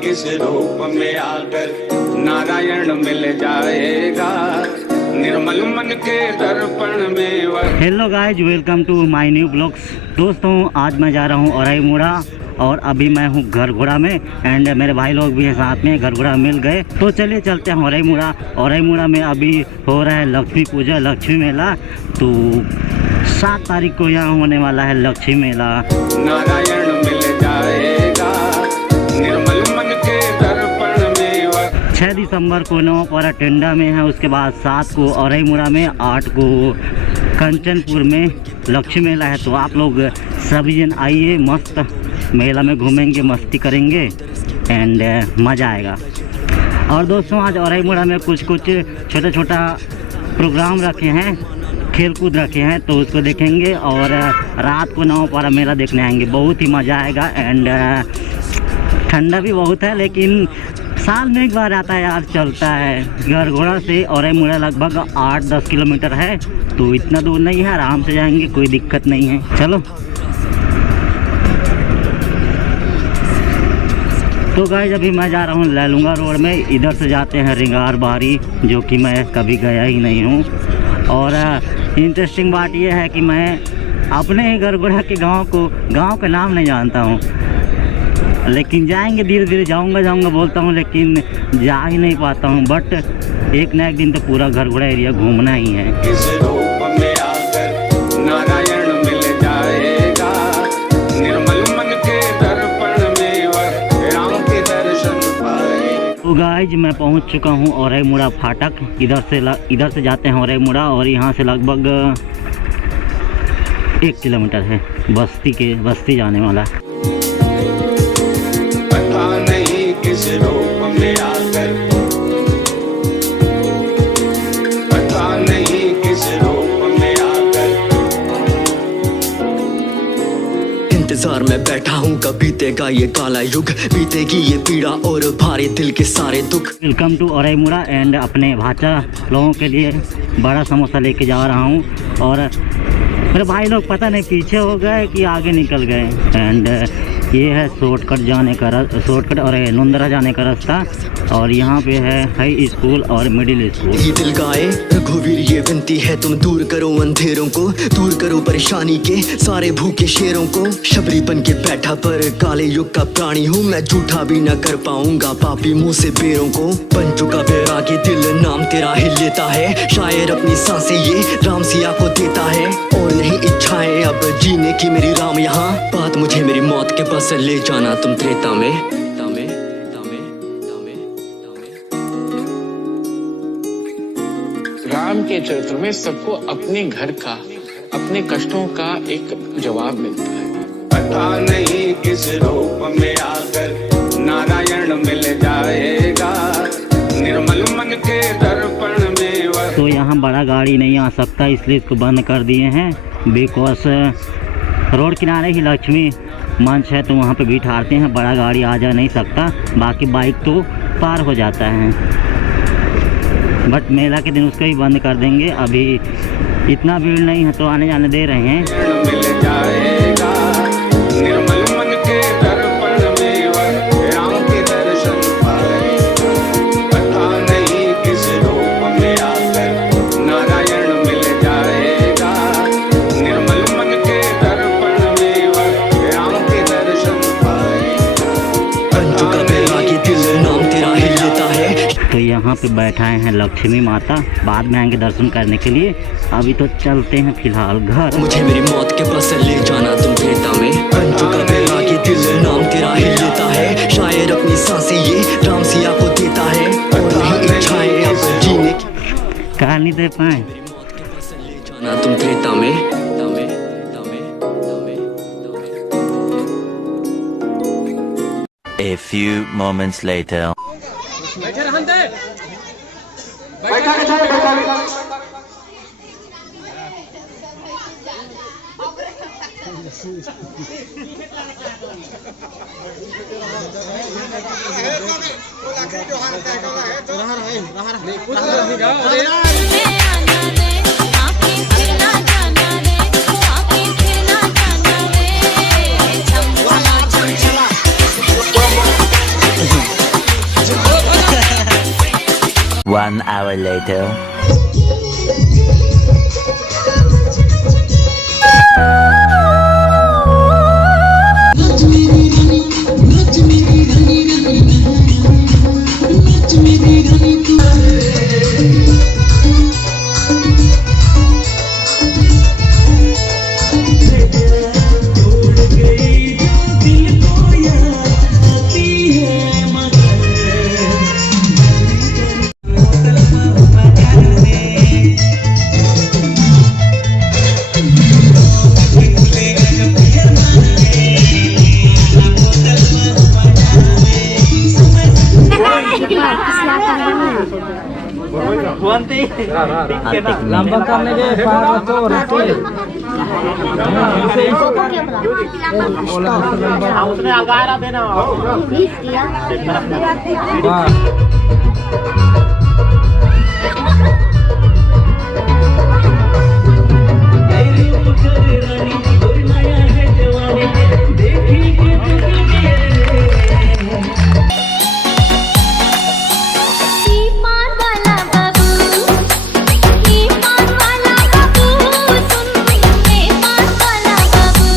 किस रूप में आकर नारायण मिल जाएगा, निर्मल मन के दर्पण में वह। Hello guys, welcome to my new blogs. दोस्तों, आज मैं जा रहा हूँ औरईमुड़ा और अभी मैं हूँ घरघोड़ा में एंड मेरे भाई लोग भी हैं साथ में। घरघोड़ा मिल गए तो चलिए चलते हैं औरईमुड़ा। औरईमुड़ा में अभी हो रहा है लक्ष्मी पूजा, लक्ष्मी मेला। तो 7 तारीख को यहाँ होने वाला है लक्ष्मी मेला। नारायण मिल जाएगा, निर्मल मन के दर्पण में वह। 6 दिसंबर को नौपारा टेंडा में है, उसके बाद 7 को औरईमुड़ा में, 8 को कंचनपुर में लक्ष्मी मेला है। तो आप लोग सभी जन आइए, मस्त मेला में घूमेंगे, मस्ती करेंगे एंड मज़ा आएगा। और दोस्तों, आज औरईमुड़ा में कुछ छोटा छोटा प्रोग्राम रखे हैं, खेल कूद रखे हैं, तो उसको देखेंगे और रात को नौपारा मेला देखने आएंगे। बहुत ही मज़ा आएगा एंड ठंडा भी बहुत है, लेकिन साल में एक बार आता है यार, चलता है। घरघोड़ा से औरईमुड़ा लगभग 8-10 किलोमीटर है, तो इतना दूर नहीं है, आराम से जाएंगे, कोई दिक्कत नहीं है। चलो तो गाइस, अभी मैं जा रहा हूँ लैलूंगा रोड में। इधर से जाते हैं रिंगार बारी, जो कि मैं कभी गया ही नहीं हूँ। और इंटरेस्टिंग बात यह है कि मैं अपने ही घरघोड़ा के गांव का नाम नहीं जानता हूँ, लेकिन जाएंगे धीरे धीरे। जाऊंगा बोलता हूँ, लेकिन जा ही नहीं पाता हूँ। बट एक न एक दिन तो पूरा घरघोड़ा एरिया घूमना ही है। किस रूप में आकर नारायण मिल जाएगा, निर्मल मन के दर्पण में वह राम के दर्शन पाए। तो गाइज, मैं पहुंच चुका हूं औरईमुड़ा फाटक। इधर से जाते हैं औरईमुड़ा और यहाँ से लगभग 1 किलोमीटर है बस्ती जाने वाला। पता नहीं किस रूप में आकर, पता नहीं किस रूप में आकर। इंतजार में बैठा हूँ, कब बीतेगा ये काला युग, बीतेगी ये पीड़ा और भारे दिल के सारे दुख। वेलकम टू औरईमुड़ा एंड अपने भाचा लोगों के लिए बड़ा समोसा लेके जा रहा हूँ। और मेरे भाई लोग पता नहीं पीछे हो गए कि आगे निकल गए। एंड ये है शॉर्टकट और नुंदरा जाने का रास्ता। और यहाँ पे है हाई स्कूल और मिडिल स्कूल। ये दिल गाए रघुवीर, ये विनती है तुम दूर करो अंधेरों को, दूर करो परेशानी के सारे भूखे शेरों को। शबरी बन के बैठा पर काले युग का प्राणी हूँ मैं, झूठा भी न कर पाऊंगा पापी मुंह से बेरों को। बन चुका बैरागी दिल, नाम तेरा ही लेता है, शायर अपनी सांसें ये राम सिया को देता है। और नहीं इच्छाएं अब जीने की मेरी राम, यहाँ बात मुझे मेरी मौत के बस ले जाना तुम त्रेता में। राम के चरित्र में सबको अपने घर का, अपने कष्टों का एक जवाब मिलता है। पता नहीं किस रूप में आकर नारायण मिल जाएगा, निर्मल मन के दर्पण में वह। तो यहाँ बड़ा गाड़ी नहीं आ सकता, इसलिए इसको बंद कर दिए हैं। बिकॉज रोड किनारे ही लक्ष्मी मंच है, तो वहाँ पे भी ठहरते हैं, बड़ा गाड़ी आ जा नहीं सकता। बाकी बाइक तो पार हो जाता है, बट मेला के दिन उसको ही बंद कर देंगे। अभी इतना भीड़ नहीं है तो आने जाने दे रहे हैं। मिल जाएगा, निर्मल मन के दर्पण में वह राम के दर्शन पाए। पता नहीं किस रूप में आकर नारायण मिल जाएगा, निर्मल मन के दर्पण में वह राम के दर्शन पाए। बन चुका बैरागी दिल, नाम तेरा ही लेता है। तो यहाँ पे बैठाए हैं लक्ष्मी माता, बाद में आएंगे दर्शन करने के लिए। अभी तो चलते हैं फिलहाल घर। मुझे मेरी मौत के बस ले जाना तुम त्रेता में। बन चुका बैरागी दिल, नाम तेरा ही लेता है, शायर अपनी सांसें ये राम सिया को देता है। और नहीं इच्छाएं अब जीने की कहा नहीं दे पाए। ले जाना तुम त्रेता में। A few moments later. 1 hour later. lambang karne ke para tor उसने अगारा देना देखी